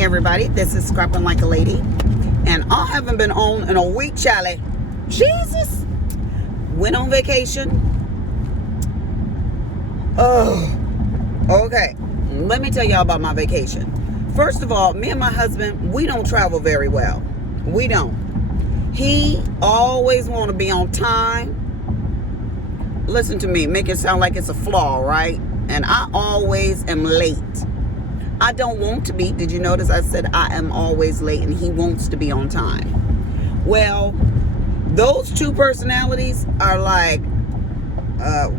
Hey everybody, this is Scrapping Like a Lady, and I haven't been on in a week, Charlie. Jesus! Went on vacation. Oh, okay. Let me tell y'all about my vacation. First of all, me and my husband, we don't travel very well. We don't. He always want to be on time. Listen to me, make it sound like it's a flaw, right? And I always am late. I don't want to be. Did you notice I said I am always late and he wants to be on time? Well, those two personalities are like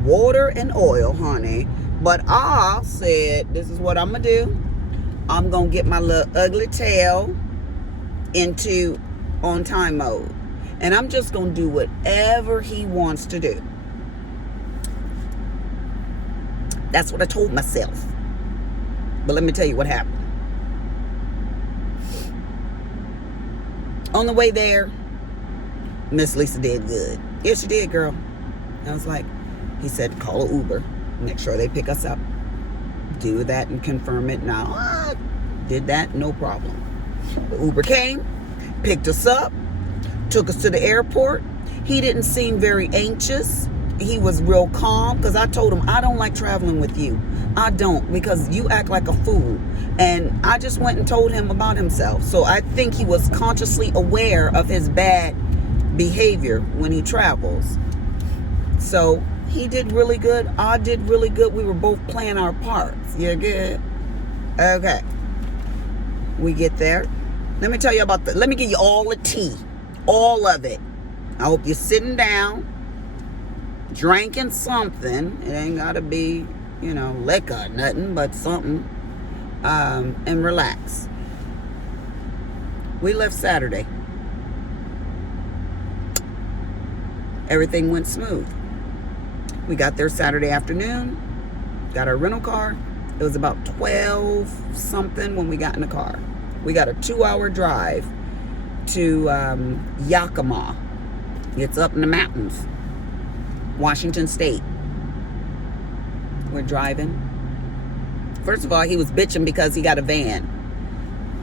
water and oil, honey. But I said, this is what I'm going to do. I'm going to get my little ugly tail into on time mode. And I'm just going to do whatever he wants to do. That's what I told myself. But let me tell you what happened. On the way there, Miss Lisa did good. Yeah, she did, girl. I was like, he said, call an Uber. Make sure they pick us up. Do that and confirm it. Now, I did that, no problem. The Uber came, picked us up, took us to the airport. He didn't seem very anxious. He was real calm because I told him, I don't like traveling with you. I don't, because you act like a fool. And I just went and told him about himself. So I think he was consciously aware of his bad behavior when he travels. So he did really good. I did really good. We were both playing our parts. You good? Okay. We get there. Let me tell you about let me give you all the tea. All of it. I hope you're sitting down, drinking something. It ain't got to be, liquor, nothing but something, and relax. We left Saturday. Everything went smooth. We got there Saturday afternoon, got our rental car. It was about 12 something when we got in the car. We got a 2-hour drive to Yakima. It's up in the mountains, Washington State. We're driving. First of all, he was bitching because he got a van.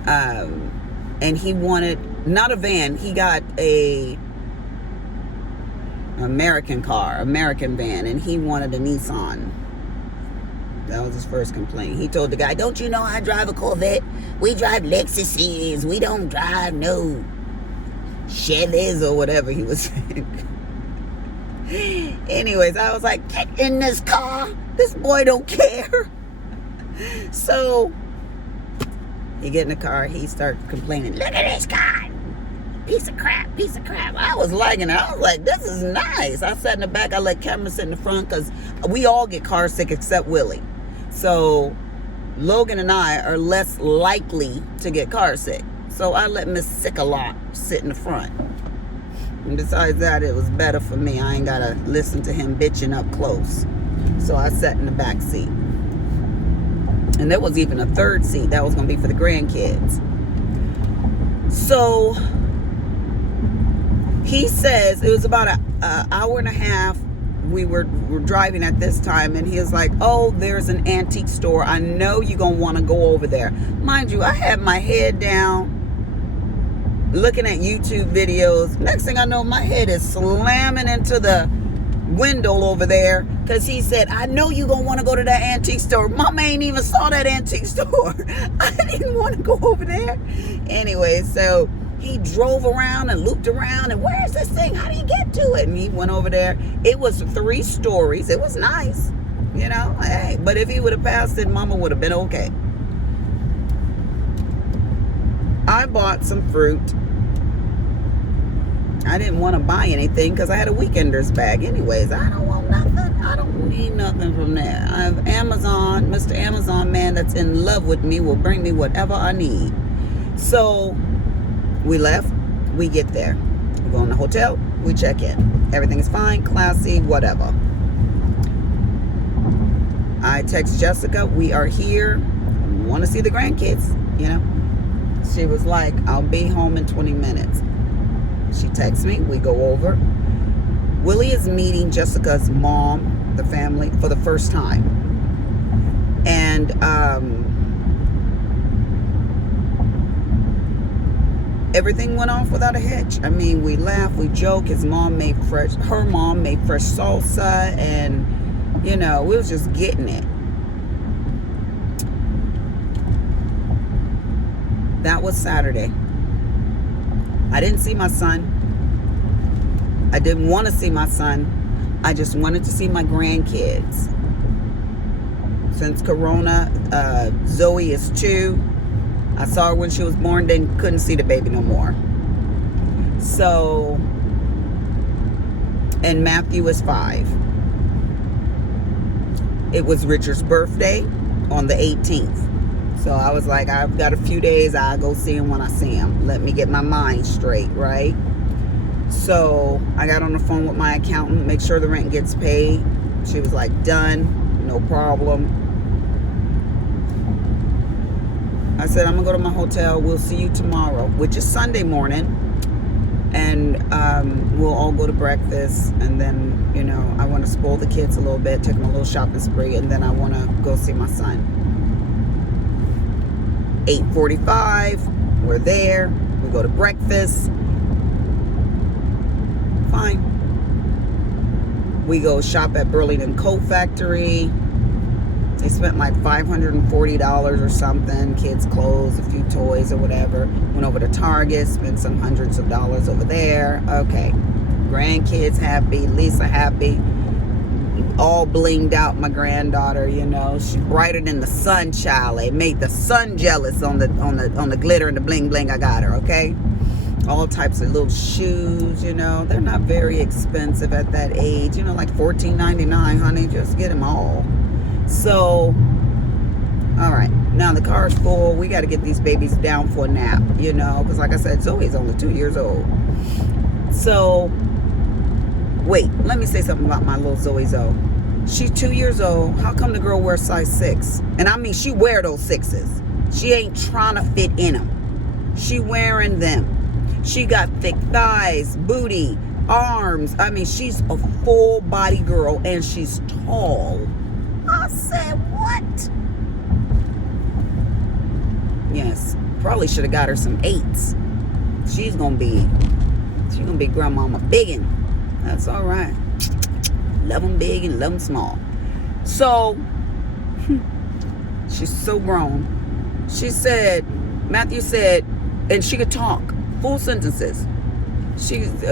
And he wanted, not a van, he got a American van, and he wanted a Nissan. That was his first complaint. He told the guy, don't you know I drive a Corvette? We drive Lexuses. We don't drive no Chevys or whatever he was saying. Anyways, I was like, get in this car. This boy don't care. So he get in the car. He started complaining. Look at this guy. Piece of crap. I was liking it. I was like, this is nice. I sat in the back. I let Cameron sit in the front because we all get car sick except Willie. So Logan and I are less likely to get car sick. So I let Miss Sick-a-Lot sit in the front. And besides that, it was better for me. I ain't got to listen to him bitching up close. So I sat in the back seat. And there was even a third seat. That was going to be for the grandkids. So he says it was about an hour and a half. We were driving at this time. And he was like, oh, there's an antique store. I know you're going to want to go over there. Mind you, I had my head down, looking at YouTube videos. Next thing I know, my head is slamming into the window over there because he said, I know you're going to want to go to that antique store. Mama ain't even saw that antique store. I didn't want to go over there. Anyway, so he drove around and looped around and where's this thing? How do you get to it? And he went over there. It was 3 stories. It was nice, hey, but if he would have passed it, Mama would have been okay. I bought some fruit. I didn't want to buy anything because I had a weekender's bag. Anyways, I don't want nothing. I don't need nothing from there. I have Amazon. Mr. Amazon man that's in love with me will bring me whatever I need. So we left. We get there. We go in the hotel. We check in. Everything is fine, classy, whatever. I text Jessica. We are here. Want to see the grandkids, She was like, I'll be home in 20 minutes. She texts me. We go over. Willie is meeting Jessica's mom, the family, for the first time. And everything went off without a hitch. I mean, we laughed, we joked. Her mom made fresh salsa, and we was just getting it. That was Saturday. I didn't see my son. I didn't want to see my son. I just wanted to see my grandkids. Since Corona, Zoe is 2. I saw her when she was born, then couldn't see the baby no more. So, and Matthew is 5. It was Richard's birthday on the 18th. So I was like, I've got a few days, I'll go see him when I see him. Let me get my mind straight, right? So I got on the phone with my accountant, make sure the rent gets paid. She was like, done, no problem. I said, I'm going to go to my hotel. We'll see you tomorrow, which is Sunday morning. And we'll all go to breakfast. And then, I want to spoil the kids a little bit, take them a little shopping spree. And then I want to go see my son. 8:45, we're there. We go to breakfast. Fine. We go shop at Burlington Coat Factory. They spent like $540 or something. Kids' clothes, a few toys or whatever. Went over to Target, spent some hundreds of dollars over there. Okay. Grandkids happy, Lisa happy. All blinged out, my granddaughter, She's brighter than the sun, child. It made the sun jealous on the glitter and the bling bling I got her, okay? All types of little shoes, They're not very expensive at that age. Like $14.99, honey. Just get them all. So, all right. Now the car is full. We got to get these babies down for a nap, because like I said, Zoe's only 2 years old. So, wait. Let me say something about my little Zoe. She's 2 years old. How come the girl wears size 6? And I mean, she wear those 6s. She ain't trying to fit in them. She wearing them. She got thick thighs, booty, arms. I mean, she's a full body girl, and she's tall. I said, what? Yes, probably should have got her some 8s. She's gonna be grandmama biggin'. That's all right. Love them big and love them small. So, she's so grown. Matthew said, and she could talk, full sentences.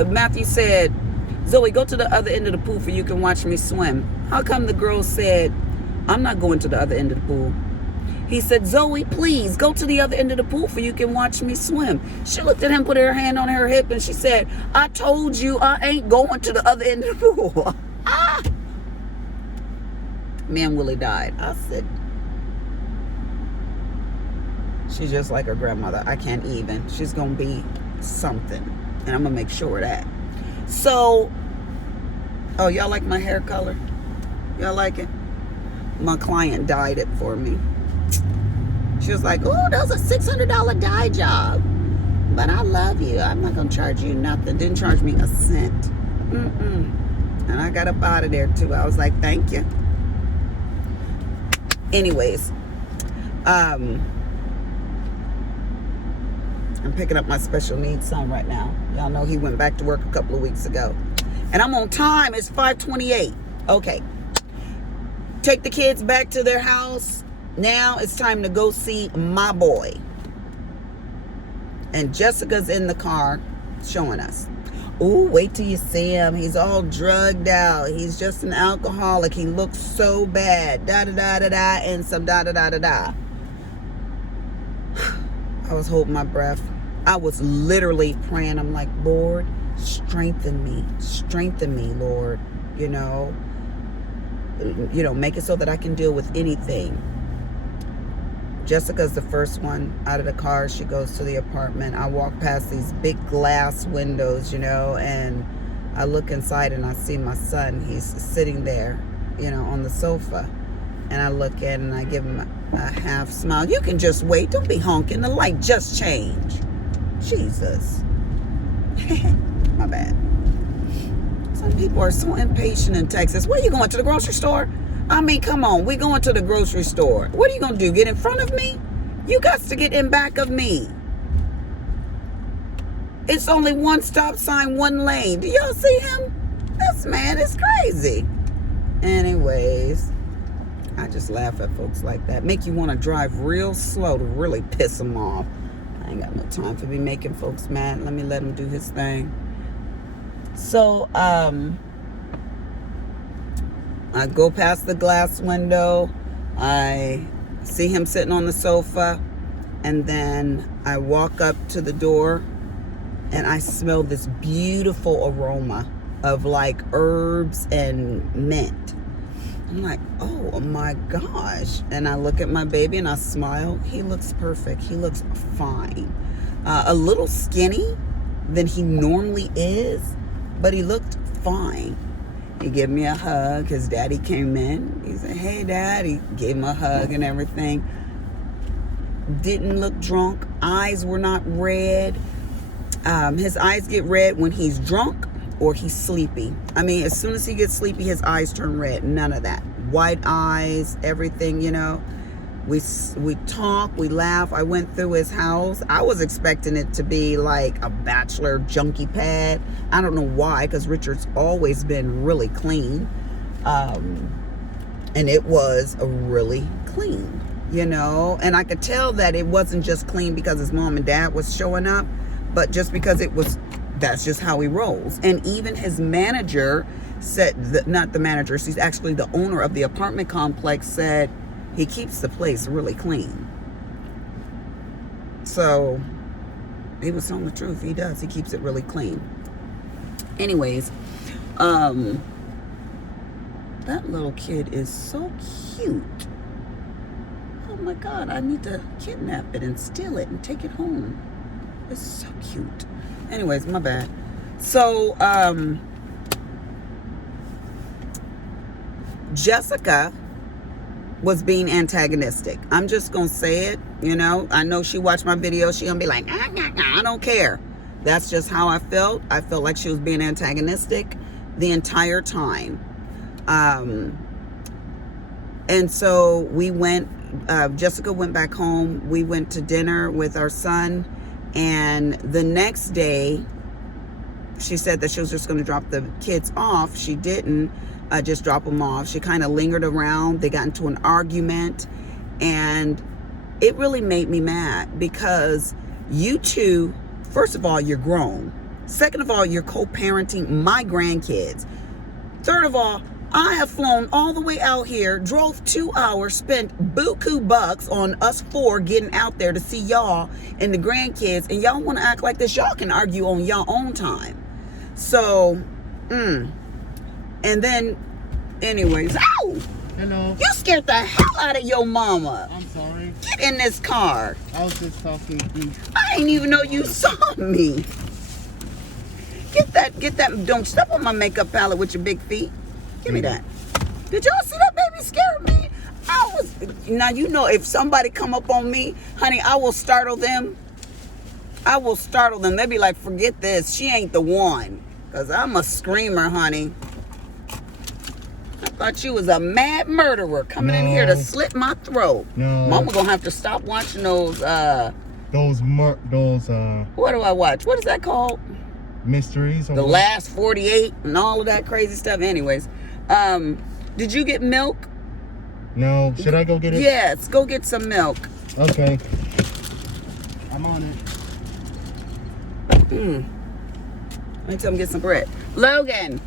Matthew said, Zoe, go to the other end of the pool so you can watch me swim. How come the girl said, I'm not going to the other end of the pool? He said, Zoe, please go to the other end of the pool so you can watch me swim. She looked at him, put her hand on her hip, and she said, I told you I ain't going to the other end of the pool. Man, Willie died. I said, she's just like her grandmother. I can't even. She's going to be something. And I'm going to make sure of that. So, oh, y'all like my hair color? Y'all like it? My client dyed it for me. She was like, oh, that was a $600 dye job. But I love you. I'm not going to charge you nothing. Didn't charge me a cent. And I got up out of there, too. I was like, thank you. Anyways, I'm picking up my special needs son right now. Y'all know he went back to work a couple of weeks ago. And I'm on time. It's 5:28. Okay. Take the kids back to their house. Now it's time to go see my boy. And Jessica's in the car showing us. Ooh, wait till you see him. He's all drugged out. He's just an alcoholic. He looks so bad. Da-da-da-da-da and some da-da-da-da-da. I was holding my breath. I was literally praying. I'm like, Lord, strengthen me. Strengthen me, Lord. Make it so that I can deal with anything. Jessica's the first one out of the car. She goes to the apartment. I walk past these big glass windows, and I look inside and I see my son. He's sitting there, on the sofa. And I look in and I give him a half smile. You can just wait. Don't be honking. The light just changed. Jesus. My bad. Some people are so impatient in Texas. Where are you going, to the grocery store? I mean, come on. We going to the grocery store. What are you going to do? Get in front of me? You got to get in back of me. It's only one stop sign, one lane. Do y'all see him? This man is crazy. Anyways, I just laugh at folks like that. Make you want to drive real slow to really piss them off. I ain't got no time to be making folks mad. Let me let him do his thing. So, I go past the glass window. I see him sitting on the sofa. And then I walk up to the door. And I smell this beautiful aroma of like herbs and mint. I'm like, oh my gosh. And I look at my baby and I smile. He looks perfect. He looks fine. A little skinny than he normally is, but he looked fine. He gave me a hug. His daddy came in. He said, hey, Dad. He gave him a hug and everything. Didn't look drunk. Eyes were not red. His eyes get red when he's drunk or he's sleepy. I mean, as soon as he gets sleepy, his eyes turn red. None of that. White eyes, everything, you know. We talk, we laugh. I went through his house. I was expecting it to be like a bachelor junkie pad. I don't know why, because Richard's always been really clean. And it was really clean, you know. And I could tell that it wasn't just clean because his mom and dad was showing up, but just because that's just how he rolls. And even his manager said, not the manager, she's actually the owner of the apartment complex, said he keeps the place really clean. So he was telling the truth. He does. He keeps it really clean. Anyways, that little kid is so cute. Oh my God, I need to kidnap it and steal it and take it home. It's so cute. Anyways, my bad. So, Jessica was being antagonistic. I'm just going to say it, you know. I know she watched my video. She going to be like, I don't care. That's just how I felt. I felt like she was being antagonistic the entire time. And so we went, Jessica went back home. We went to dinner with our son. And the next day, she said that she was just going to drop the kids off. She didn't just drop them off. She kind of lingered around. They got into an argument. And it really made me mad because you two, first of all, you're grown. Second of all, you're co-parenting my grandkids. Third of all, I have flown all the way out here, drove 2 hours, spent buku bucks on us four getting out there to see y'all and the grandkids, and y'all want to act like this. Y'all can argue on your own time. So, and then, anyways, ow! Hello. You scared the hell out of your mama. I'm sorry. Get in this car. I was just talking. I didn't even know you saw me. Get that, don't step on my makeup palette with your big feet. Give me that. Did y'all see that baby scare me? Now you know if somebody come up on me, honey, I will startle them. I will startle them. They'll be like, forget this. She ain't the one. Because I'm a screamer, honey. I thought you was a mad murderer coming in here to slit my throat. No. Mama gonna have to stop watching those, Those, what do I watch? What is that called? mysteries. The Last 48 and all of that crazy stuff. Anyways, did you get milk? No. Should I go get it? Yes, go get some milk. Okay. I'm on it. Let me tell him get some bread. Logan.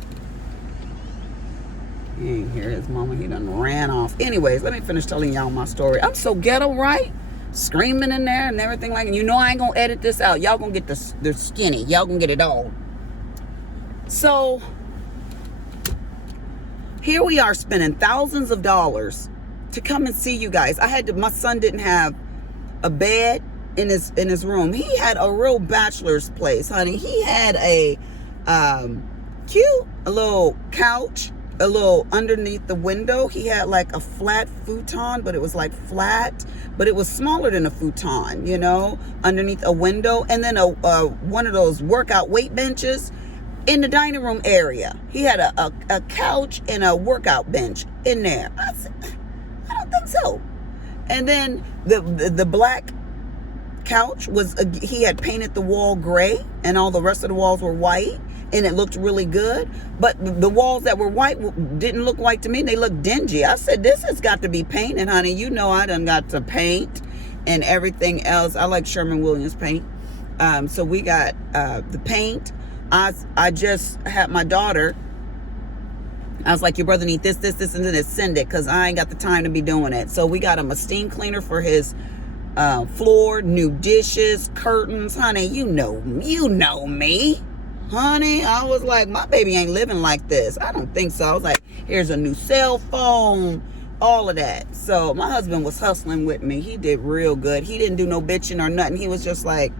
He ain't hear his mama. He done ran off. Anyways, let me finish telling y'all my story. I'm so ghetto, right? Screaming in there and everything like that. You know I ain't gonna edit this out. Y'all gonna get the skinny. Y'all gonna get it all. So, here we are spending thousands of dollars to come and see you guys. My son didn't have a bed in his room. He had a real bachelor's place, honey. He had a little couch, a little underneath the window. He had like a flat futon, but it was like flat, but it was smaller than a futon, you know, underneath a window. And then one of those workout weight benches in the dining room area. He had a couch and a workout bench in there. I said, I don't think so. And then the black couch was, he had painted the wall gray and all the rest of the walls were white, and it looked really good. But the walls that were white didn't look white to me. They looked dingy. I said, this has got to be painted, honey. You know I done got to paint and everything else. I like Sherman-Williams paint. So we got the paint. I just had my daughter. I was like, your brother need this, and then send it, because I ain't got the time to be doing it. So we got him a steam cleaner for his floor, new dishes, curtains. Honey, you know me. Honey, I was like, my baby ain't living like this. I don't think so. I was like, here's a new cell phone, all of that. So my husband was hustling with me. He did real good. He didn't do no bitching or nothing. He was just like,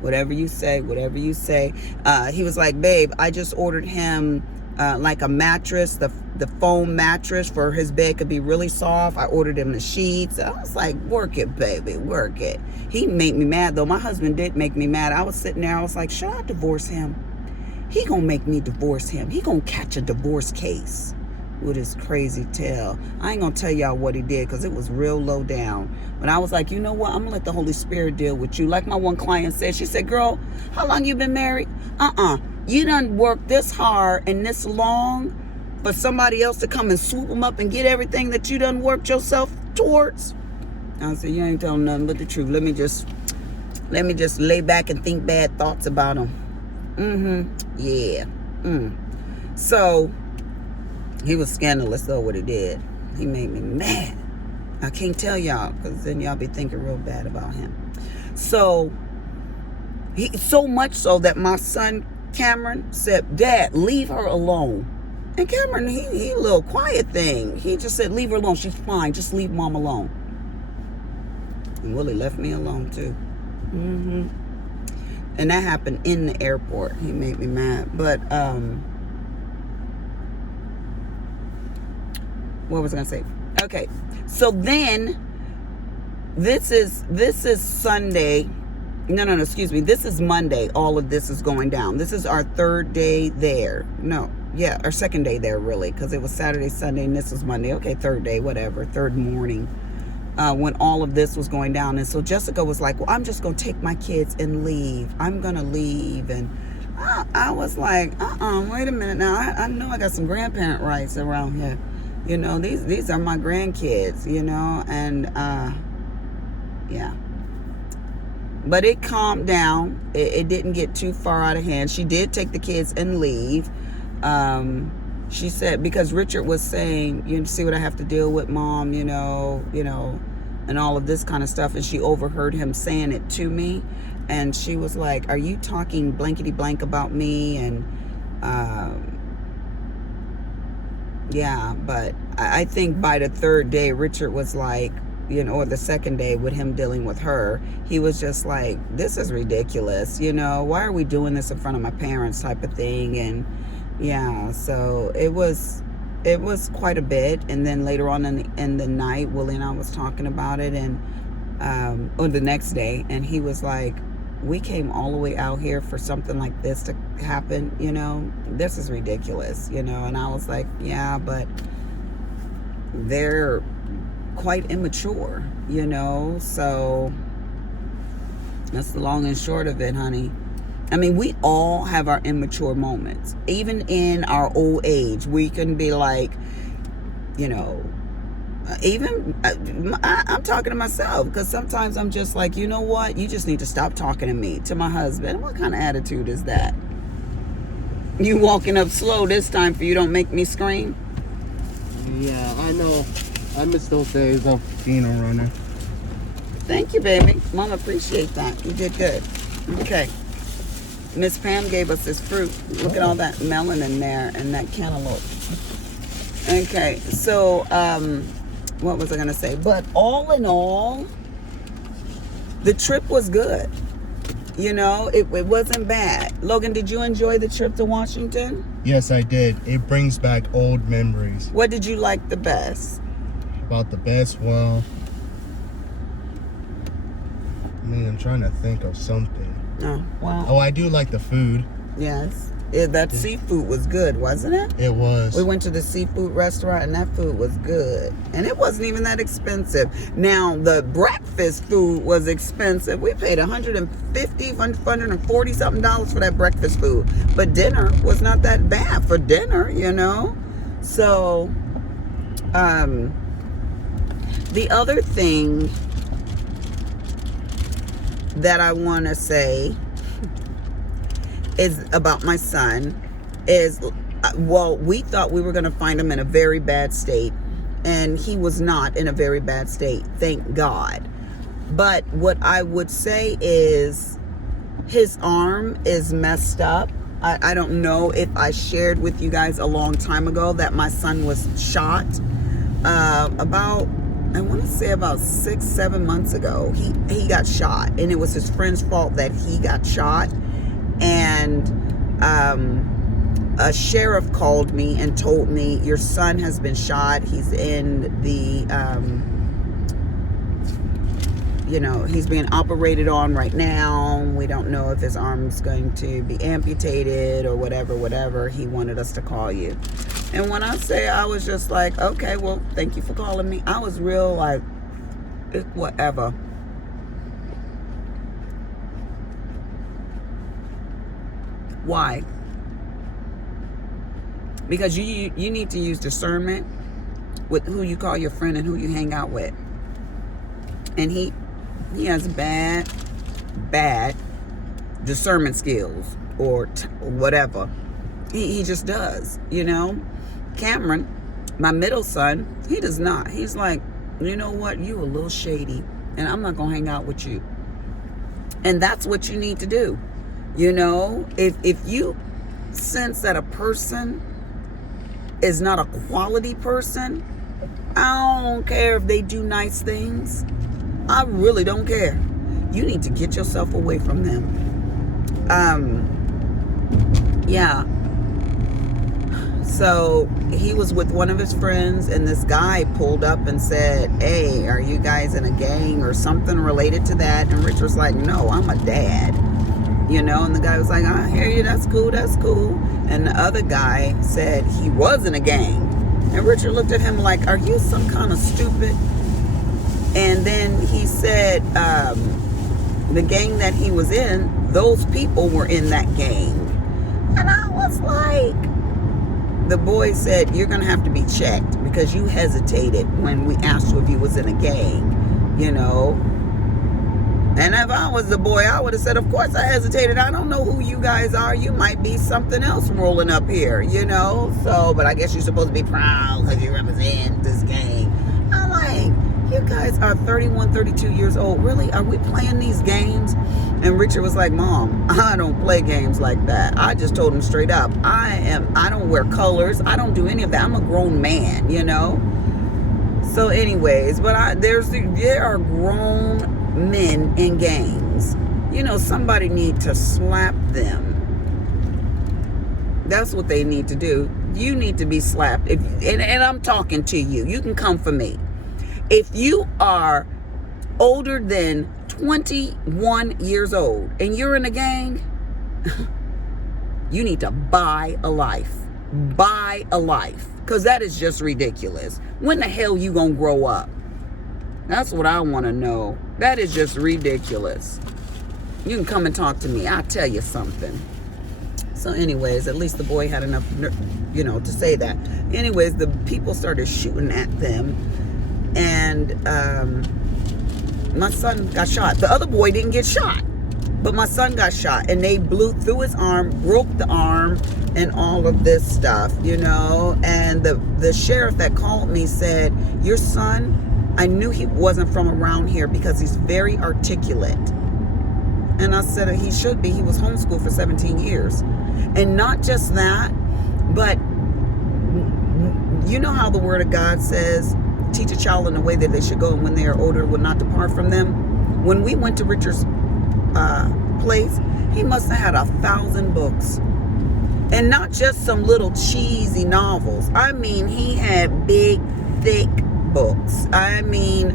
whatever you say, whatever you say. He was like, babe, I just ordered him like a mattress, the foam mattress for his bed could be really soft. I ordered him the sheets. I was like, work it, baby, work it. He made me mad, though. My husband did make me mad. I was sitting there. I was like, should I divorce him? He gonna make me divorce him. He gonna catch a divorce case with his crazy tail. I ain't gonna tell y'all what he did, because it was real low down. But I was like, you know what? I'm gonna let the Holy Spirit deal with you. Like my one client said, she said, girl, how long you been married? You done worked this hard and this long for somebody else to come and swoop them up and get everything that you done worked yourself towards? I said, you ain't telling nothing but the truth. Let me just lay back and think bad thoughts about him. Yeah. So he was scandalous, though, what he did. He made me mad. I can't tell y'all, because then y'all be thinking real bad about him. So so much so that my son Cameron said, Dad, leave her alone. And Cameron, he a little quiet thing. He just said, leave her alone. She's fine. Just leave Mom alone. And Willie left me alone, too. And that happened in the airport. He made me mad. But, what was I going to say? Okay. So then, this is Sunday. No, excuse me. This is Monday. All of this is going down. This is our third day there. No, yeah, our second day there, really, because it was Saturday, Sunday, and this was Monday. Okay, third day, whatever, third morning, when all of this was going down. And so Jessica was like, well, I'm just going to take my kids and leave. I'm going to leave. And I was like, wait a minute now. I know I got some grandparent rights around here. You know, these are my grandkids, you know, and, yeah. But it calmed down. It didn't get too far out of hand. She did take the kids and leave. She said, because Richard was saying, you see what I have to deal with, Mom, you know, and all of this kind of stuff. And she overheard him saying it to me. And she was like, are you talking blankety blank about me? And, yeah, but I think by the third day, Richard was like, you know, or the second day with him dealing with her, he was just like, this is ridiculous, you know, why are we doing this in front of my parents type of thing? And yeah, so it was quite a bit. And then later on in the night, Willie and I was talking about it, and or the next day, and he was like, we came all the way out here for something like this to happen, you know, this is ridiculous, you know. And I was like, yeah, but they're quite immature, you know. So that's the long and short of it, honey. I mean, we all have our immature moments. Even in our old age, we can be like, you know, even I'm talking to myself, because sometimes I'm just like, you know what, you just need to stop talking to me, to my husband. What kind of attitude is that? You walking up slow this time for you don't make me scream? Yeah, I know. I miss those days of being a runner. Thank you, baby. Mom, appreciate that. You did good. Okay. Miss Pam gave us this fruit. Look at all that melon in there and that cantaloupe. Okay, so, what was I going to say? But all in all, the trip was good. You know, it wasn't bad. Logan, did you enjoy the trip to Washington? Yes, I did. It brings back old memories. What did you like the best? About the best, well, I mean, I'm trying to think of something. Oh, wow. Oh, I do like the food. Yes. That seafood was good, wasn't it? It was. We went to the seafood restaurant and that food was good. And it wasn't even that expensive. Now, the breakfast food was expensive. We paid $150, $140 something for that breakfast food. But dinner was not that bad for dinner, you know? So, the other thing that I want to say is about my son is, well, we thought we were going to find him in a very bad state, and he was not in a very bad state, thank God. But what I would say is his arm is messed up. I don't know if I shared with you guys a long time ago that my son was shot about, I want to say about 6-7 months ago. He got shot, and it was his friend's fault that he got shot. And a sheriff called me and told me, your son has been shot. He's in the, he's being operated on right now. We don't know if his arm's going to be amputated or whatever. He wanted us to call you. And when I say, I was just like, okay, well, thank you for calling me. I was real like, whatever. Why? Because you need to use discernment with who you call your friend and who you hang out with. And he has bad discernment skills or whatever. He just does, you know. Cameron, my middle son, he does not. He's like, you know what? You a little shady, and I'm not gonna hang out with you. And that's what you need to do. You know, if you sense that a person is not a quality person, I don't care if they do nice things. I really don't care. You need to get yourself away from them. Yeah. So he was with one of his friends, and this guy pulled up and said, hey, are you guys in a gang or something related to that? And Richard's like, no, I'm a dad. You know, and the guy was like, I hear you, that's cool. And the other guy said he was in a gang. And Richard looked at him like, are you some kind of stupid? And then he said, the gang that he was in, those people were in that gang. And I was like, the boy said, you're going to have to be checked because you hesitated when we asked you if you was in a gang, you know. And if I was the boy, I would have said, of course I hesitated. I don't know who you guys are. You might be something else rolling up here, you know. So, but I guess you're supposed to be proud because you represent this gang. I'm like, you guys are 31, 32 years old. Really? Are we playing these games? And Richard was like, Mom, I don't play games like that. I just told him straight up, I don't wear colors. I don't do any of that. I'm a grown man, you know. So anyways, but there are grown men in gangs. You know, somebody need to slap them. That's what they need to do. You need to be slapped. And I'm talking to you. You can come for me. If you are older than 21 years old and you're in a gang, you need to buy a life. Buy a life. Because that is just ridiculous. When the hell you gonna grow up? That's what I want to know. That is just ridiculous. You can come and talk to me. I'll tell you something. So anyways, at least the boy had enough, you know, to say that. Anyways, the people started shooting at them. And my son got shot. The other boy didn't get shot. But my son got shot. And they blew through his arm, broke the arm, and all of this stuff, you know. And the sheriff that called me said, your son, I knew he wasn't from around here because he's very articulate. And I said, he should be. He was homeschooled for 17 years. And not just that, but you know how the word of God says, teach a child in the way that they should go, and when they are older will not depart from them. When we went to Richard's place, he must have had 1,000 books. And not just some little cheesy novels. I mean, he had big, thick books. I mean,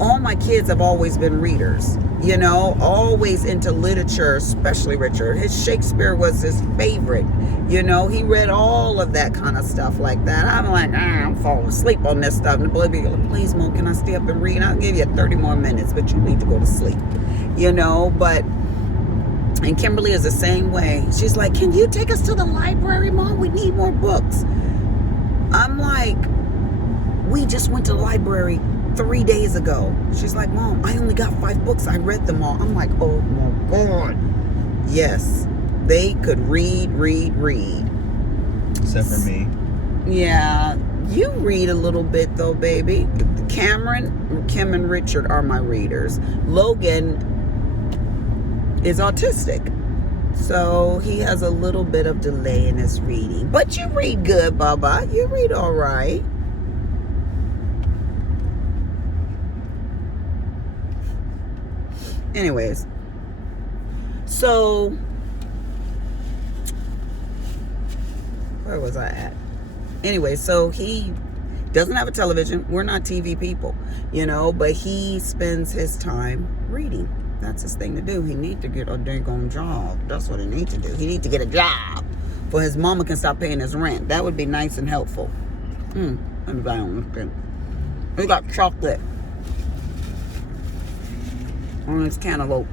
all my kids have always been readers, you know, always into literature, especially Richard. His Shakespeare was his favorite, you know. He read all of that kind of stuff like that. I'm like, I'm falling asleep on this stuff. And the boy be like, please, Mom, can I stay up and read? I'll give you 30 more minutes, but you need to go to sleep, you know. But, and Kimberly is the same way. She's like, can you take us to the library, Mom? We need more books. I'm like, we just went to the library 3 days ago. She's like, Mom, I only got 5 books. I read them all. I'm like, oh my God. Yes, they could read. Except for me. Yeah, you read a little bit though, baby. Kim and Richard are my readers. Logan is autistic, so he has a little bit of delay in his reading. But you read good, Baba. You read all right. Anyways, so where was I at? Anyway, so he doesn't have a television. We're not TV people, you know, but he spends his time reading. That's his thing to do. He needs to get a dang job. That's what he needs to do. He needs to get a job for his mama can stop paying his rent. That would be nice and helpful. Let me buy on this thing. We got chocolate on this cantaloupe.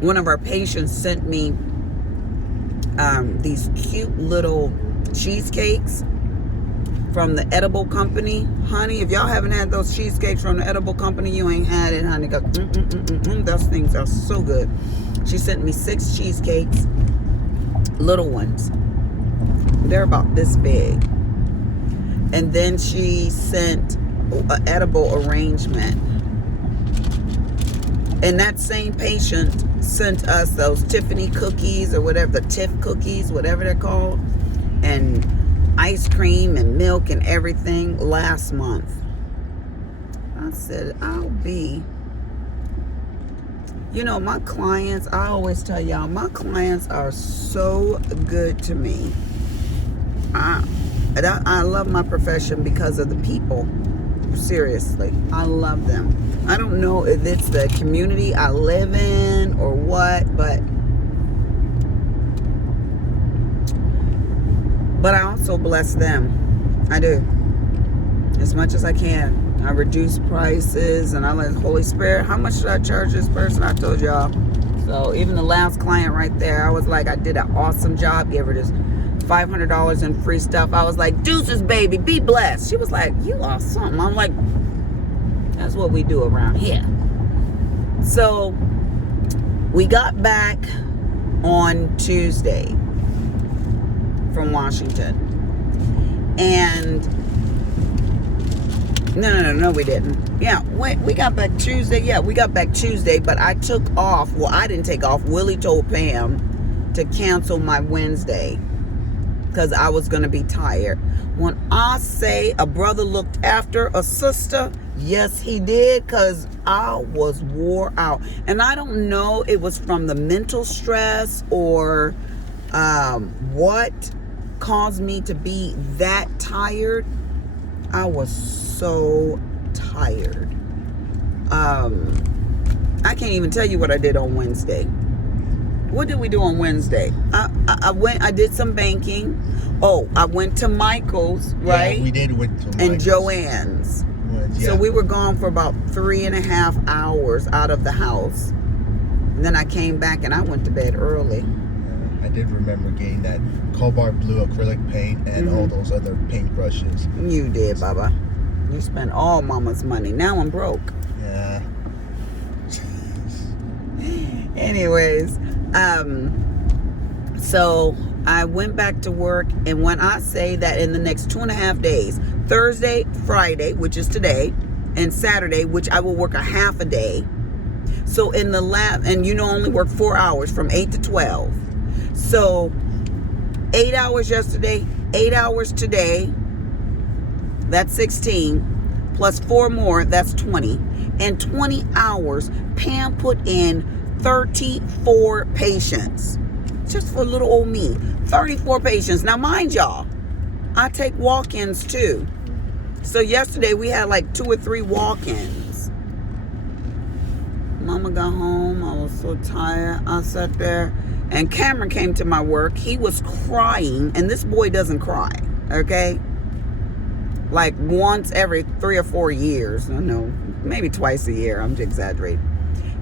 One of our patients sent me these cute little cheesecakes from the Edible Company. Honey, if y'all haven't had those cheesecakes from the Edible Company, you ain't had it, honey. Those things are so good. She sent me 6 cheesecakes, little ones. They're about this big. And then she sent an edible arrangement. And that same patient sent us those Tiffany cookies or whatever, the Tiff cookies, whatever they're called, and ice cream and milk and everything last month. I said, you know, my clients, I always tell y'all, my clients are so good to me. I love my profession because of the people. Seriously, I love them. I don't know if it's the community I live in or what, but I also bless them. I do. As much as I can. I reduce prices and I let the Holy Spirit, how much should I charge this person? I told y'all. So even the last client right there, I was like, I did an awesome job. Gave her this $500 in free stuff. I was like, deuces, baby, be blessed. She was like, you are something. I'm like, that's what we do around here. So we got back on Tuesday from Washington. And no, we didn't. Yeah, we got back Tuesday. Yeah, we got back Tuesday, but I took off. Well, I didn't take off. Willie told Pam to cancel my Wednesday because I was going to be tired. When I say a brother looked after a sister, yes, he did, because I was wore out. And I don't know it was from the mental stress or what caused me to be that tired. I was so tired. I can't even tell you what I did on Wednesday. What did we do on Wednesday? I did some banking. Oh, I went to Michael's, right? Yeah, we did went to Michael's. And Joanne's. Yeah. So we were gone for about 3.5 hours out of the house. And then I came back and I went to bed early. I did remember getting that cobalt blue acrylic paint and all those other paint brushes. You did, Baba. You spent all Mama's money. Now I'm broke. Yeah. Anyways, so I went back to work, and when I say that in the next 2.5 days, Thursday, Friday, which is today, and Saturday, which I will work a half a day. So in the lab, and only work 4 hours from 8 to 12. So 8 hours yesterday, 8 hours today, that's 16, plus 4 more, that's 20. And 20 hours, Pam put in 34 patients. Just for little old me. 34 patients. Now, mind y'all, I take walk-ins too. So yesterday we had like 2 or 3 walk-ins. Mama got home. I was so tired. I sat there, and Cameron came to my work. He was crying, and this boy doesn't cry, okay? Like once every 3 or 4 years. I know, maybe twice a year. I'm just exaggerating.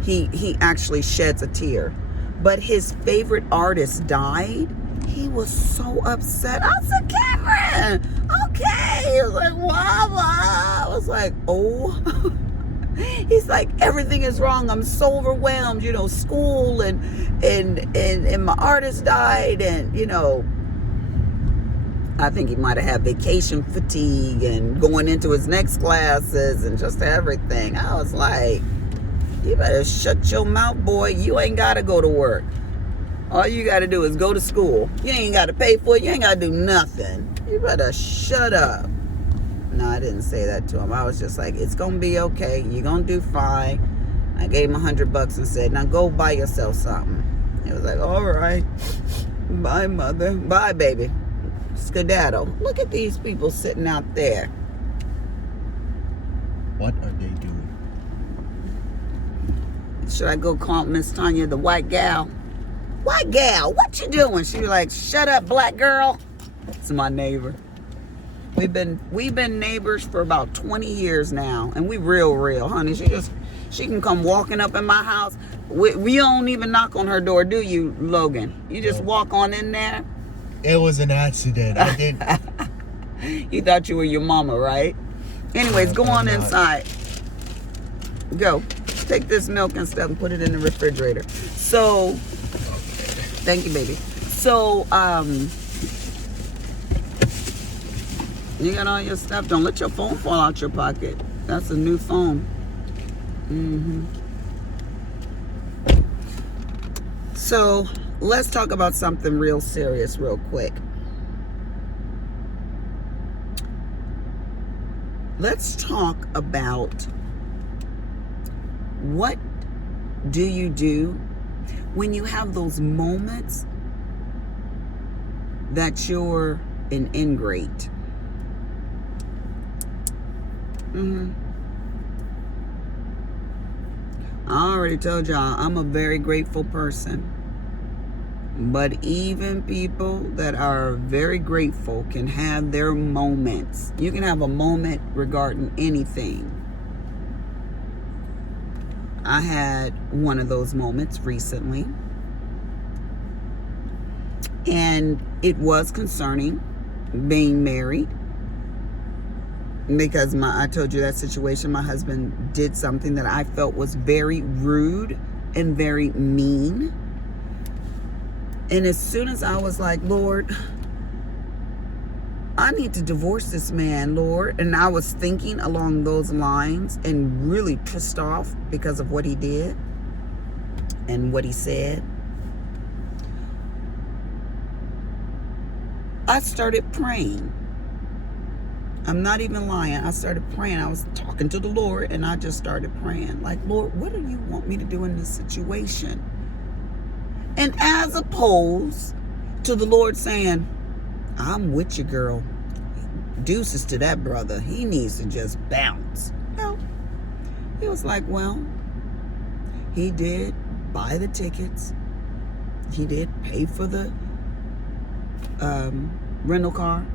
He actually sheds a tear. But his favorite artist died. He was so upset. I said, Cameron, okay. He was like, Mama. I was like, oh. He's like, everything is wrong. I'm so overwhelmed. You know, school and my artist died, and you know, I think he might have had vacation fatigue and going into his next classes and just everything. I was like, you better shut your mouth, boy. You ain't got to go to work. All you got to do is go to school. You ain't got to pay for it. You ain't got to do nothing. You better shut up. No, I didn't say that to him. I was just like, it's going to be okay. You're going to do fine. I gave him $100 and said, now go buy yourself something. He was like, all right. Bye, mother. Bye, baby. Skedaddle. Look at these people sitting out there. What are they doing? Should I go call Miss Tanya the white gal? White gal, what you doing? She was like, shut up, black girl. It's my neighbor. We've been neighbors for about 20 years now, and we real, honey. She can come walking up in my house. We don't even knock on her door, do you, Logan? You just walk on in there. It was an accident. I didn't. You thought you were your mama, right? Anyways, go on inside. Go. Take this milk and stuff and put it in the refrigerator. So, thank you, baby. So, you got all your stuff. Don't let your phone fall out your pocket. That's a new phone. So, let's talk about something real serious real quick. Let's talk about what do you do when you have those moments that you're an ingrate. I already told y'all I'm a very grateful person. But even people that are very grateful can have their moments. You can have a moment regarding anything. I had one of those moments recently. And it was concerning being married. Because I told you that situation, my husband did something that I felt was very rude and very mean. And as soon as I was like, Lord, I need to divorce this man, Lord. And I was thinking along those lines and really pissed off because of what he did and what he said. I started praying. I'm not even lying. I started praying. I was talking to the Lord and I just started praying. Like, Lord, what do you want me to do in this situation? And as opposed to the Lord saying, I'm with you, girl. Deuces to that brother. He needs to just bounce. No. He was like, well, he did buy the tickets. He did pay for the rental car.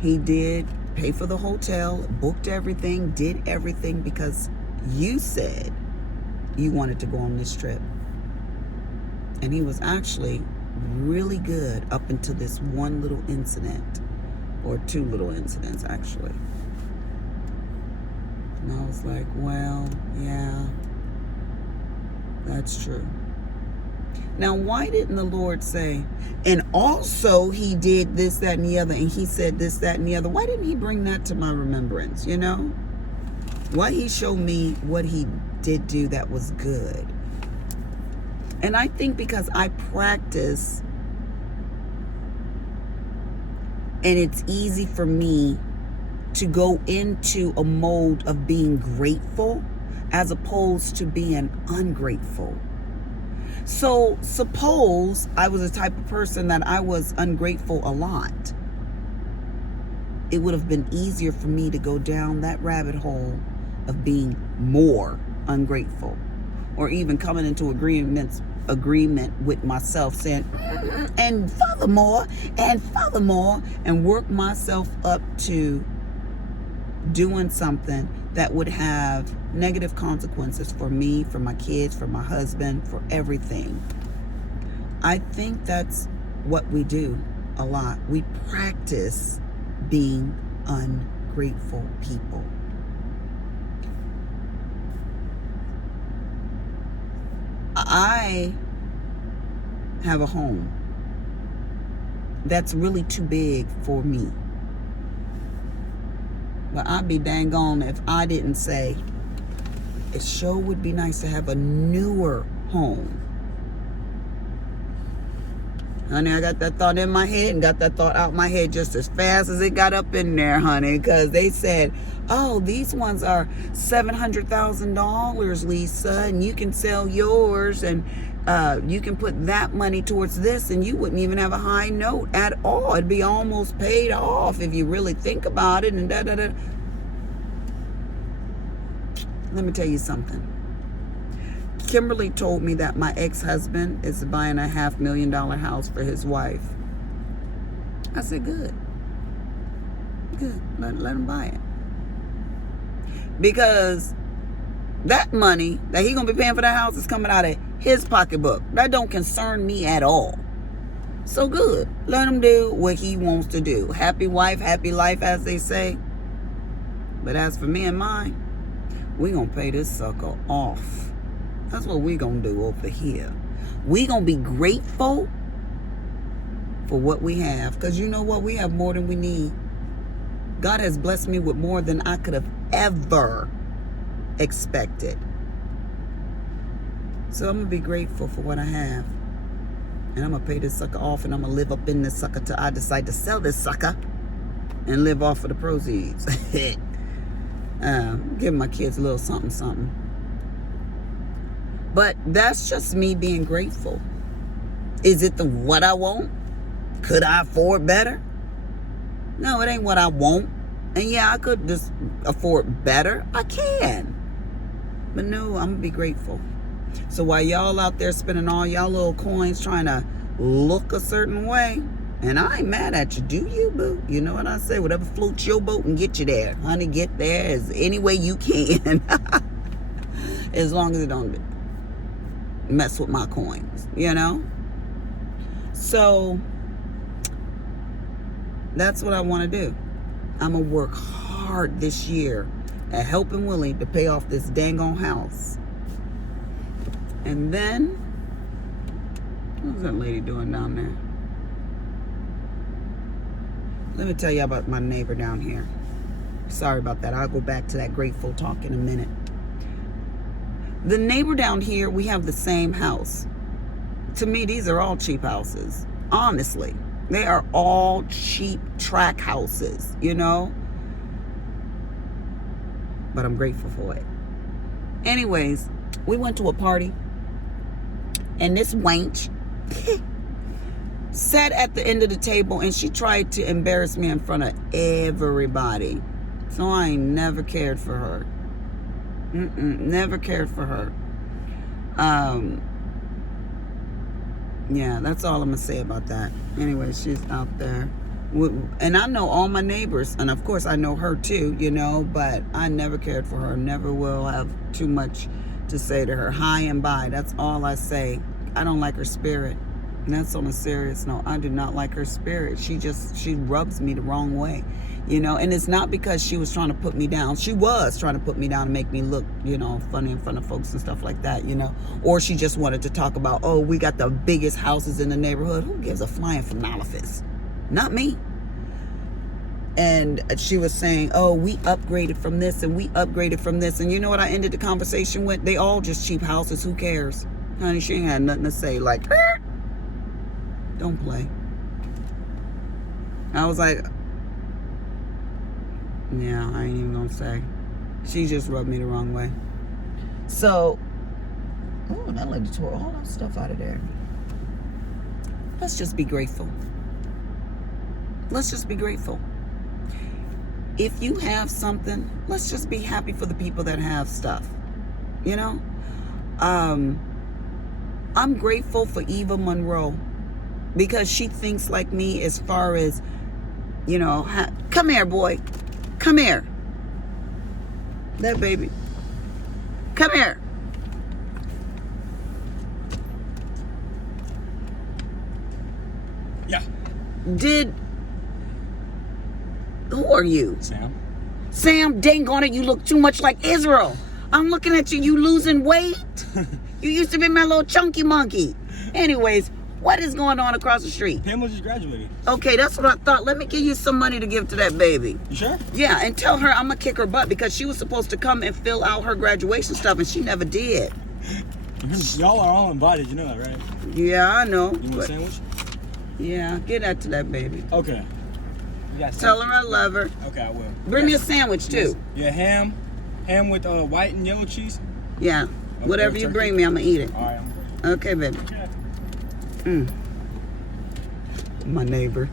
He did pay for the hotel, booked everything, did everything because you said you wanted to go on this trip. And he was actually really good up until this one little incident, or 2 little incidents actually. And I was like, well, yeah, that's true. Now, why didn't the Lord say, and also he did this, that, and the other, and he said this, that, and the other? Why didn't he bring that to my remembrance, you know? Why he showed me what he did do that was good? And I think because I practice, and it's easy for me to go into a mode of being grateful as opposed to being ungrateful. So suppose I was the type of person that I was ungrateful a lot. it would have been easier for me to go down that rabbit hole of being more ungrateful, or even coming into agreement with myself, saying, and furthermore, and work myself up to doing something that would have negative consequences for me, for my kids, for my husband, for everything. I think that's what we do a lot. We practice being ungrateful people. I have a home that's really too big for me. But I'd be dang gone if I didn't say, it sure would be nice to have a newer home. Honey, I got that thought in my head and got that thought out my head just as fast as it got up in there, honey. Because they said, oh, these ones are $700,000, Lisa, and you can sell yours, and you can put that money towards this, and you wouldn't even have a high note at all. It'd be almost paid off if you really think about it, and da-da-da. Let me tell you something. Kimberly told me that my ex-husband is buying a $500,000 house for his wife. I said, good. Let him buy it. Because that money that he's going to be paying for that house is coming out of his pocketbook. That don't concern me at all. So good. Let him do what he wants to do. Happy wife, happy life, as they say. But as for me and mine, we going to pay this sucker off. That's what we going to do over here. We going to be grateful for what we have. Because you know what? We have more than we need. God has blessed me with more than I could have ever expected. So I'm going to be grateful for what I have. And I'm going to pay this sucker off, and I'm going to live up in this sucker till I decide to sell this sucker and live off of the proceeds. Give my kids a little something. But that's just me being grateful. Is it what I want? Could I afford better? No, it ain't what I want. And yeah, I could just afford better. I can. But no, I'm going to be grateful. So while y'all out there spending all y'all little coins trying to look a certain way, and I ain't mad at you, do you, boo? You know what I say? Whatever floats your boat and get you there. Honey, get there as any way you can. As long as it don't mess with my coins, you know? So that's what I want to do. I'm going to work hard this year at helping Willie to pay off this dang on house. And then, what's that lady doing down there? Let me tell you about my neighbor down here. Sorry about that. I'll go back to that grateful talk in a minute. The neighbor down here, we have the same house. To me, these are all cheap houses. Honestly. They are all cheap track houses, you know? But I'm grateful for it. Anyways, we went to a party. And this wench sat at the end of the table, and she tried to embarrass me in front of everybody. So I ain't never cared for her. Never cared for her. Yeah, that's all I'm gonna say about that. Anyway, she's out there, and I know all my neighbors, and of course I know her too, you know, but I never cared for her. Never will have too much to say to her. Hi and bye. That's all I say. I don't like her spirit. And that's on a serious note. I do not like her spirit. She rubs me the wrong way, you know. And it's not because she was trying to put me down. She was trying to put me down and make me look, you know, funny in front of folks and stuff like that, you know. Or she just wanted to talk about, oh, we got the biggest houses in the neighborhood. Who gives a flying phenomenalist? Not me. And she was saying, oh, we upgraded from this and we upgraded from this. And you know what I ended the conversation with? They all just cheap houses. Who cares? Honey, she ain't had nothing to say. Like, don't play. I was like, yeah, I ain't even gonna say. She just rubbed me the wrong way. So, oh, that lady tore all that stuff out of there. Let's just be grateful. Let's just be grateful. if you have something, let's just be happy for the people that have stuff. You know? I'm grateful for Eva Monroe because she thinks like me as far as, you know, come here, boy. Come here. That baby. Come here. Yeah. Who are you? Sam. Sam, dang on it, you look too much like Israel. I'm looking at you, you losing weight. You used to be my little chunky monkey. Anyways, what is going on across the street? Pamela just graduated. Okay, that's what I thought. Let me give you some money to give to that baby. You sure? Yeah, and tell her I'm gonna kick her butt because she was supposed to come and fill out her graduation stuff and she never did. Y'all are all invited, you know that, right? Yeah, I know. You want a sandwich? Yeah, get that to that baby. Okay. You got Tell her I love her. Okay, I will. Bring me a sandwich too. Yeah, ham with white and yellow cheese. Yeah, Okay, whatever you turkey. bring me, I'm gonna eat it. All right, I'm ready. Okay, baby. Okay. My neighbor.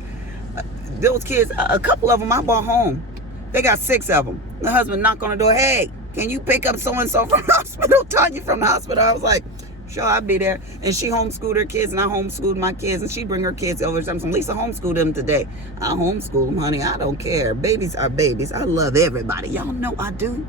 Those kids, a couple of them I brought home. They got 6 of them. The husband knocked on the door. Hey, can you pick up so-and-so from the hospital? Tanya from the hospital. I was like, sure, I'll be there. And she homeschooled her kids, and I homeschooled my kids, and she bring her kids over. So Lisa homeschooled them today. I homeschool them, honey. I don't care. Babies are babies. I love everybody. Y'all know I do.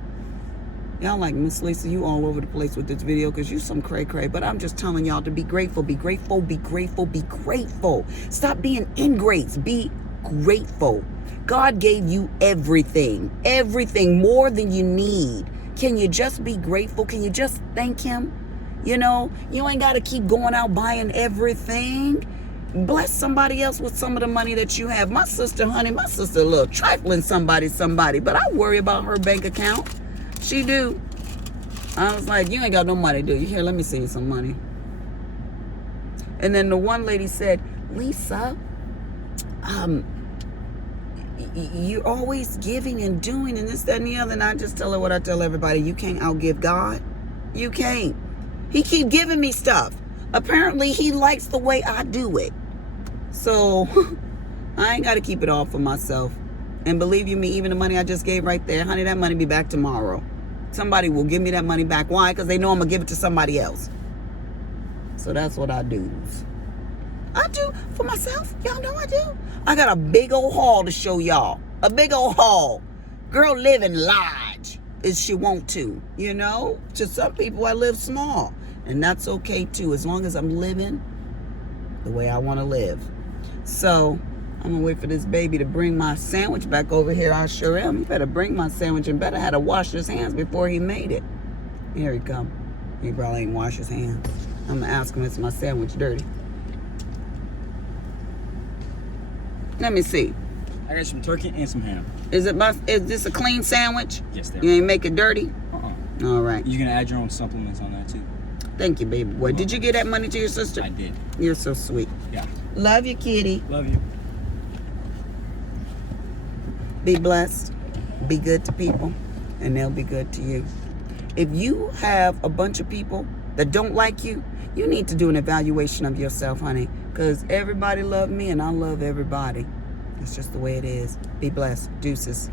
Y'all like, Miss Lisa, you all over the place with this video because you some cray-cray. But I'm just telling y'all to be grateful, be grateful, be grateful, be grateful. Stop being ingrates. Be grateful. God gave you everything. Everything more than you need. Can you just be grateful? Can you just thank him? You know, you ain't got to keep going out buying everything. Bless somebody else with some of the money that you have. My sister, honey, my sister a little trifling somebody, but I worry about her bank account. She do. I was like, you ain't got no money, do you? Here, let me see you some money. And then the one lady said, Lisa, you're always giving and doing and this, that, and the other. And I just tell her what I tell everybody. You can't outgive God. You can't. He keep giving me stuff. Apparently, he likes the way I do it. So, I ain't got to keep it all for myself. And believe you me, even the money I just gave right there, honey, that money be back tomorrow. Somebody will give me that money back. Why? Because they know I'm going to give it to somebody else. So that's what I do. I do for myself. Y'all know I do. I got a big old haul to show y'all. A big old haul. Girl living large as she want to. You know? To some people, I live small. And that's okay too. As long as I'm living the way I want to live. So, I'm going to wait for this baby to bring my sandwich back over here. I sure am. He better bring my sandwich and better had to wash his hands before he made it. Here he come. He probably ain't wash his hands. I'm going to ask him, is my sandwich dirty? Let me see. I got some turkey and some ham. Is this a clean sandwich? Yes, they are. You ain't make it dirty? Uh-uh. All right. You can add your own supplements on that too. Thank you, baby boy. Did you give that money to your sister? I did. You're so sweet. Yeah. Love you, kitty. Love you. Be blessed. Be good to people, and they'll be good to you. If you have a bunch of people that don't like you, you need to do an evaluation of yourself, honey, because everybody loves me, and I love everybody. It's just the way it is. Be blessed. Deuces.